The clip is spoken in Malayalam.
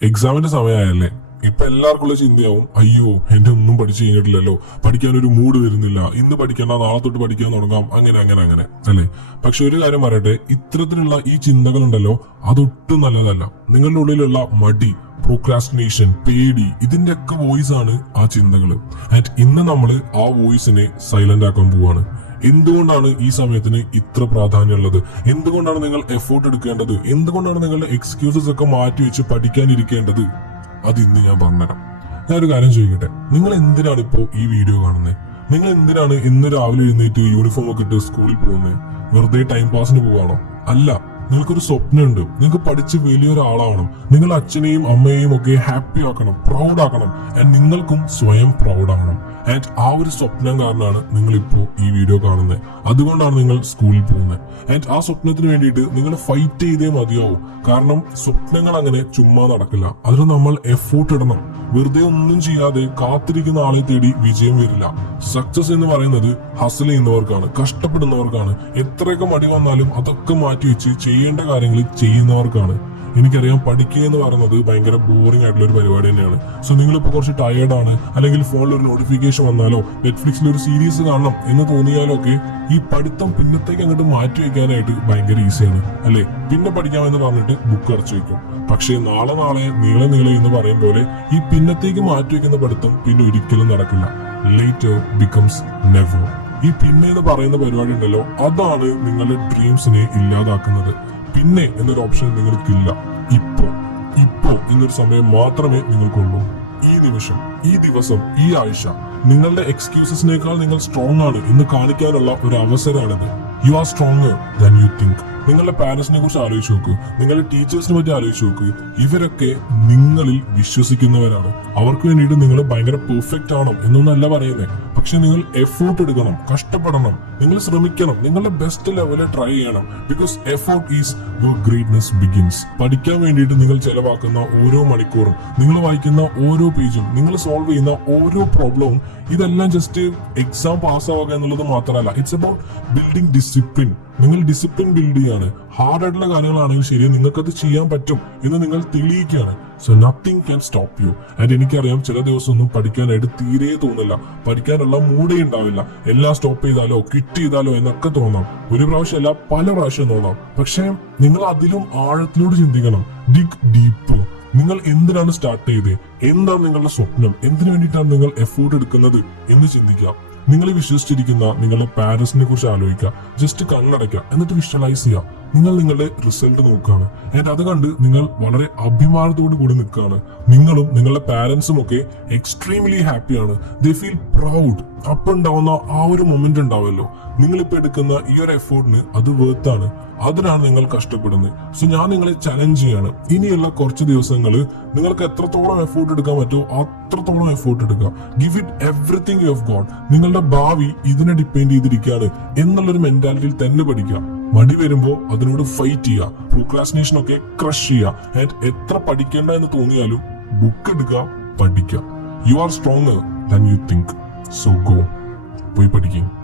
എക്സാമിന്റെ സമയമായല്ലേ ഇപ്പൊ എല്ലാവർക്കും ഉള്ള ചിന്തയാവും അയ്യോ എന്റെ ഒന്നും പഠിച്ചു കഴിഞ്ഞിട്ടില്ലല്ലോ പഠിക്കാൻ ഒരു മൂഡ് വരുന്നില്ല ഇന്ന് പഠിക്കണ്ട നാളെ തൊട്ട് പഠിക്കാൻ തുടങ്ങാം അങ്ങനെ അങ്ങനെ അങ്ങനെ അല്ലേ? പക്ഷെ ഒരു കാര്യം പറയട്ടെ ഇത്തരത്തിലുള്ള ഈ ചിന്തകൾ ഉണ്ടല്ലോ അതൊട്ടും നല്ലതല്ല. നിങ്ങളുടെ ഉള്ളിലുള്ള മടി പ്രോക്രാസ്റ്റിനേഷൻ പേടി ഇതിന്റെ ഒക്കെ വോയിസ് ആണ് ആ ചിന്തകൾ ആൻഡ് ഇന്ന് നമ്മൾ ആ വോയിസിനെ സൈലന്റ് ആക്കാൻ പോവാണ്. എന്തുകൊണ്ടാണ് ഈ സമയത്തിന് ഇത്ര പ്രാധാന്യം ഉള്ളത് എന്തുകൊണ്ടാണ് നിങ്ങൾ എഫോർട്ട് എടുക്കേണ്ടത്? എന്തുകൊണ്ടാണ് നിങ്ങളുടെ എക്സ്ക്യൂസസ് ഒക്കെ മാറ്റി വെച്ച് പഠിക്കാനിരിക്കേണ്ടത്? അത് ഇന്ന് ഞാൻ പറഞ്ഞുതരാം. ഞാനൊരു കാര്യം ചോദിക്കട്ടെ? നിങ്ങൾ എന്തിനാണ് ഇപ്പോ ഈ വീഡിയോ കാണുന്നത് നിങ്ങൾ എന്തിനാണ് ഇന്ന് രാവിലെ എഴുന്നേറ്റ് യൂണിഫോം ഒക്കെ ഇട്ട് സ്കൂളിൽ പോകുന്നത് വെറുതെ ടൈം പാസിന് പോവാണോ? അല്ല നിങ്ങൾക്കൊരു സ്വപ്നമുണ്ട്. നിങ്ങൾക്ക് പഠിച്ച് വലിയൊരാളാവണം. നിങ്ങൾ അച്ഛനെയും അമ്മയെയും ഒക്കെ ഹാപ്പി ആക്കണം പ്രൗഡ് ആക്കണം. ആൻഡ് നിങ്ങൾക്കും സ്വയം പ്രൗഡ് ആവണം. ആൻഡ് ആ ഒരു സ്വപ്നം കാരണമാണ് നിങ്ങൾ ഇപ്പോൾ ഈ വീഡിയോ കാണുന്നത് അതുകൊണ്ടാണ് നിങ്ങൾ സ്കൂളിൽ പോകുന്നത് ആൻഡ് ആ സ്വപ്നത്തിന് വേണ്ടിയിട്ട് നിങ്ങൾ ഫൈറ്റ് ചെയ്തേ മതിയാവും. കാരണം സ്വപ്നങ്ങൾ അങ്ങനെ ചുമ്മാ നടക്കില്ല. അതിന് നമ്മൾ എഫോർട്ട് ഇടണം. വെറുതെ ഒന്നും ചെയ്യാതെ കാത്തിരിക്കുന്ന ആളെ തേടി വിജയം വരില്ല. സക്സസ് എന്ന് പറയുന്നത് ഹസൽ ചെയ്യുന്നവർക്കാണ് കഷ്ടപ്പെടുന്നവർക്കാണ്. എത്രയൊക്കെ മടി വന്നാലും അതൊക്കെ മാറ്റി വെച്ച് ചെയ്യേണ്ട കാര്യങ്ങൾ ചെയ്യുന്നവർക്കാണ്. എനിക്കറിയാം പഠിക്കുക എന്ന് പറയുന്നത് ഭയങ്കര ബോറിംഗ് ആയിട്ടുള്ള ഒരു പരിപാടി തന്നെയാണ്. സോ നിങ്ങളിപ്പോൾ കുറച്ച് ടയേർഡ് ആണ് അല്ലെങ്കിൽ ഫോണിൽ ഒരു നോട്ടിഫിക്കേഷൻ വന്നാലോ നെറ്റ്ഫ്ലിക്സിൽ ഒരു സീരീസ് കാണണം എന്ന് തോന്നിയാലോ ഒക്കെ ഈ പഠിത്തം പിന്നത്തേക്ക് അങ്ങോട്ട് മാറ്റി വയ്ക്കാനായിട്ട് ഭയങ്കര ഈസിയാണ് അല്ലേ? പിന്നെ പഠിക്കാമെന്ന് പറഞ്ഞിട്ട് ബുക്ക് അടച്ചു വെക്കും പക്ഷേ നാളെ നാളെ നീളെ നീളെ എന്ന് പറയും പോലെ ഈ പിന്നത്തേക്ക് മാറ്റി വയ്ക്കുന്ന പഠിത്തം പിന്നെ ഒരിക്കലും നടക്കില്ല. ലേറ്റർ ബിക്കംസ് നെവർ ഈ പിന്നെ എന്ന് പറയുന്ന പരിപാടി ഉണ്ടല്ലോ അതാണ് നിങ്ങളുടെ ഡ്രീംസിനെ ഇല്ലാതാക്കുന്നത്. പിന്നെ എന്നൊരു ഓപ്ഷൻ നിങ്ങൾക്കില്ല. ഇപ്പോ ഇപ്പോ എന്നൊരു സമയം മാത്രമേ നിങ്ങൾക്കുള്ളൂ. ഈ നിമിഷം ഈ ദിവസം ഈ ആഴ്ച നിങ്ങളുടെ എക്സ്ക്യൂസസിനേക്കാൾ നിങ്ങൾ സ്ട്രോങ് ആണ് എന്ന് കാണിക്കാനുള്ള ഒരു അവസരമാണിത്. You are stronger than you think നിങ്ങളുടെ പാരന്റ്സിനെ കുറിച്ച് ആലോചിച്ച് നോക്ക്. നിങ്ങളുടെ ടീച്ചേഴ്സിനെ പറ്റി ആലോചിച്ച് നോക്ക്. ഇവരൊക്കെ നിങ്ങളിൽ വിശ്വസിക്കുന്നവരാണ്. അവർക്ക് വേണ്ടിയിട്ട് നിങ്ങൾ ഭയങ്കര പെർഫെക്റ്റ് ആണോ എന്നൊന്നല്ല പറയുന്നത് പക്ഷെ നിങ്ങൾ എഫേർട്ട് എടുക്കണം കഷ്ടപ്പെടണം. നിങ്ങൾ ശ്രമിക്കണം നിങ്ങളുടെ ബെസ്റ്റ് ലെവലിൽ ട്രൈ ചെയ്യണം. Because effort is your greatness begins പഠിക്കാൻ വേണ്ടിയിട്ട് നിങ്ങൾ ചെലവാക്കുന്ന ഓരോ മണിക്കൂറും നിങ്ങൾ വായിക്കുന്ന ഓരോ പേജും നിങ്ങൾ സോൾവ് ചെയ്യുന്ന ഓരോ പ്രോബ്ലവും ഇതെല്ലാം ജസ്റ്റ് എക്സാം പാസ്സാവുക എന്നുള്ളത് മാത്രമല്ല. ഇറ്റ്സ് അബൌട്ട് ബിൽഡിംഗ് ഡിസിപ്ലിൻ നിങ്ങൾ ഡിസിപ്ലിൻ ബിൽഡ് ചെയ്യാണ്. ഹാർഡ് ആയിട്ടുള്ള കാര്യങ്ങളാണെങ്കിൽ ശരി നിങ്ങൾക്കത് ചെയ്യാൻ പറ്റും എന്ന് നിങ്ങൾ തെളിയിക്കുകയാണ്. So nothing can stop you and എനിക്കറിയാം ചില ദിവസം ഒന്നും പഠിക്കാനായിട്ട് തീരെ തോന്നില്ല. പഠിക്കാനുള്ള മൂടേ ഉണ്ടാവില്ല. എല്ലാം സ്റ്റോപ്പ് ചെയ്താലോ കിറ്റ് ചെയ്താലോ എന്നൊക്കെ തോന്നാം. ഒരു പ്രാവശ്യമല്ല പല പ്രാവശ്യം തോന്നാം. പക്ഷേ നിങ്ങൾ അതിലും ആഴത്തിലൂടെ ചിന്തിക്കണം. ഡിഗ് ഡീപ്പ് നിങ്ങൾ എന്തിനാണ് സ്റ്റാർട്ട് ചെയ്തത് എന്താണ് നിങ്ങളുടെ സ്വപ്നം? എന്തിനു വേണ്ടിയിട്ടാണ് നിങ്ങൾ എഫോർട്ട് എടുക്കുന്നത് എന്ന് ചിന്തിക്കാം നിങ്ങൾ വിശ്വസിച്ചിരിക്കുന്ന നിങ്ങളുടെ പാരൻസിനെ കുറിച്ച് ആലോചിക്കുക. ജസ്റ്റ് കണ്ണടയ്ക്കുക. എന്നിട്ട് വിഷ്വലൈസ് ചെയ്യുക. നിങ്ങൾ നിങ്ങളുടെ റിസൾട്ട് നോക്കുകയാണ്. എന്നിട്ട് അത് കണ്ട് നിങ്ങൾ വളരെ അഭിമാനത്തോടു കൂടി നിൽക്കുകയാണ്. നിങ്ങളും നിങ്ങളുടെ പാരന്റ്സും ഒക്കെ എക്സ്ട്രീംലി ഹാപ്പിയാണ് ദേ ഫീൽ പ്രൗഡ് അപ്പ് ഉണ്ടാവുന്ന ആ ഒരു മൊമെന്റ് ഉണ്ടാവുമല്ലോ നിങ്ങൾ ഇപ്പൊ എടുക്കുന്ന ഈ ഒരു എഫേർട്ടിന് അത് വേർത്താണ് അതിനാണ് നിങ്ങൾ കഷ്ടപ്പെടുന്നത്. സോ ഞാൻ നിങ്ങളെ ചലഞ്ച് ചെയ്യാണ്. ഇനിയുള്ള കുറച്ച് ദിവസങ്ങൾ നിങ്ങൾക്ക് എത്രത്തോളം എഫേർട്ട് എടുക്കാൻ പറ്റുമോ അത്രത്തോളം എഫേർട്ട് എടുക്കുക. Give it everything you have got നിങ്ങളുടെ ഭാവി ഇതിനെ ഡിപ്പെൻഡ് ചെയ്തിരിക്കുകയാണ്. എന്നുള്ളൊരു മെന്റാലിറ്റിയിൽ തന്നെ പഠിക്കുക. മടി വരുമ്പോൾ അതിനോട് ഫൈറ്റ് ചെയ്യുക പ്രോക്രാസിനേഷൻ ഒക്കെ ക്രഷ് ചെയ്യുക ആൻഡ് എത്ര പഠിക്കേണ്ട എന്ന് തോന്നിയാലും ബുക്ക് എടുക്കുക പഠിക്കുക you are strong than you think so go പോയി പഠിക്കും.